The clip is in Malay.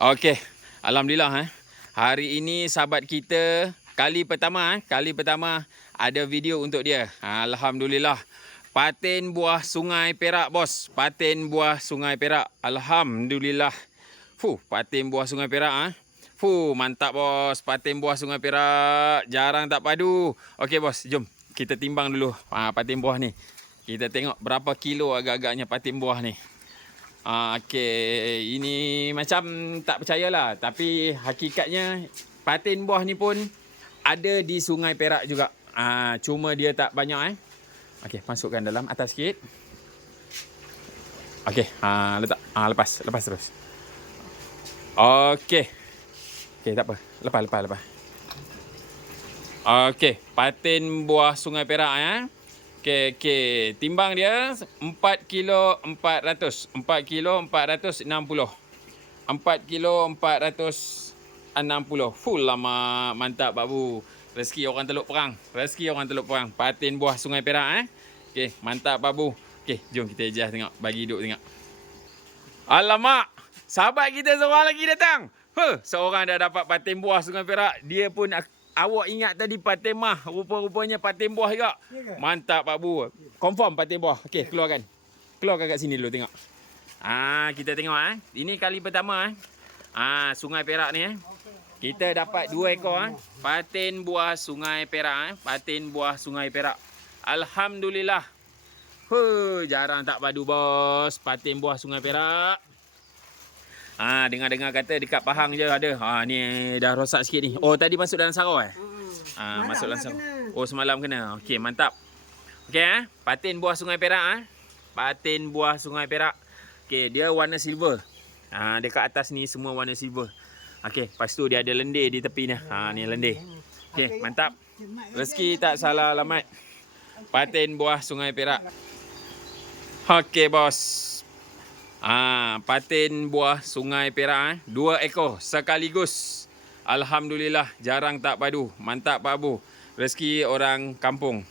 Okey, alhamdulillah eh. Hari ini sahabat kita kali pertama eh, kali pertama ada video untuk dia. Alhamdulillah. Paten buah Sungai Perak bos. Paten buah Sungai Perak. Alhamdulillah. Fuh, paten buah Sungai Perak ah. Fuh, mantap bos. Paten buah Sungai Perak. Jarang tak padu. Okey bos, jom kita timbang dulu ah paten buah ni. Kita tengok berapa kilo agak-agaknya paten buah ni. Ah, okey, ini macam tak percayalah tapi hakikatnya paten buah ni pun ada di Sungai Perak juga. Ah, cuma dia tak banyak eh. Okey, masukkan dalam atas sikit. Okey, ah letak. Ah lepas, lepas terus. Okey. Okey, tak apa. Lepas, lepas, lepas. Okey, paten buah Sungai Perak ya. Okey, okey. Timbang dia 4 kilo 400. 4 kilo 460. 4 kilo 460. Full lama mantap Pak Bu. Rezeki orang Teluk Perang. Rezeki orang Teluk Perang. Paten buah Sungai Perak eh. Okey, mantap Pak Bu. Okey, jom kita ejah tengok. Bagi duduk tengok. Alamak, sahabat kita seorang lagi datang. Huh, seorang dah dapat paten buah Sungai Perak. Dia pun awak ingat tadi paten mah. Rupa-rupanya paten buah juga. Ya? Mantap Pak Bu. Confirm paten buah. Okey, keluarkan. Keluarkan kat sini dulu tengok. Ah, kita tengok ah. Ini kali pertama ah. Ah, Sungai Perak ni eh. Kita dapat dua ekor ah. Paten buah Sungai Perak eh. Paten buah Sungai Perak. Alhamdulillah. Huh, jarang tak padu bos. Paten buah Sungai Perak. Ah, dengar-dengar kata dekat Pahang je ada. Ah, ni dah rosak sikit ni. Oh, tadi masuk dalam sarau eh? Malam masuk lah dalam sarau. kena. Oh, semalam kena. Okey, mantap. Okey eh. Paten buah Sungai Perak ah. Paten buah Sungai Perak. Okey, dia warna silver. Ah, dekat atas ni semua warna silver. Okey, lepas tu dia ada lendir di tepi ni. Ha, ni lendir. Okey, mantap. Rezeki tak salah alamat. Paten buah Sungai Perak. Okey, bos. Ah, paten buah Sungai Perak eh. Dua ekor sekaligus. Alhamdulillah jarang tak padu. Mantap Pak Bu. Rezeki orang kampung.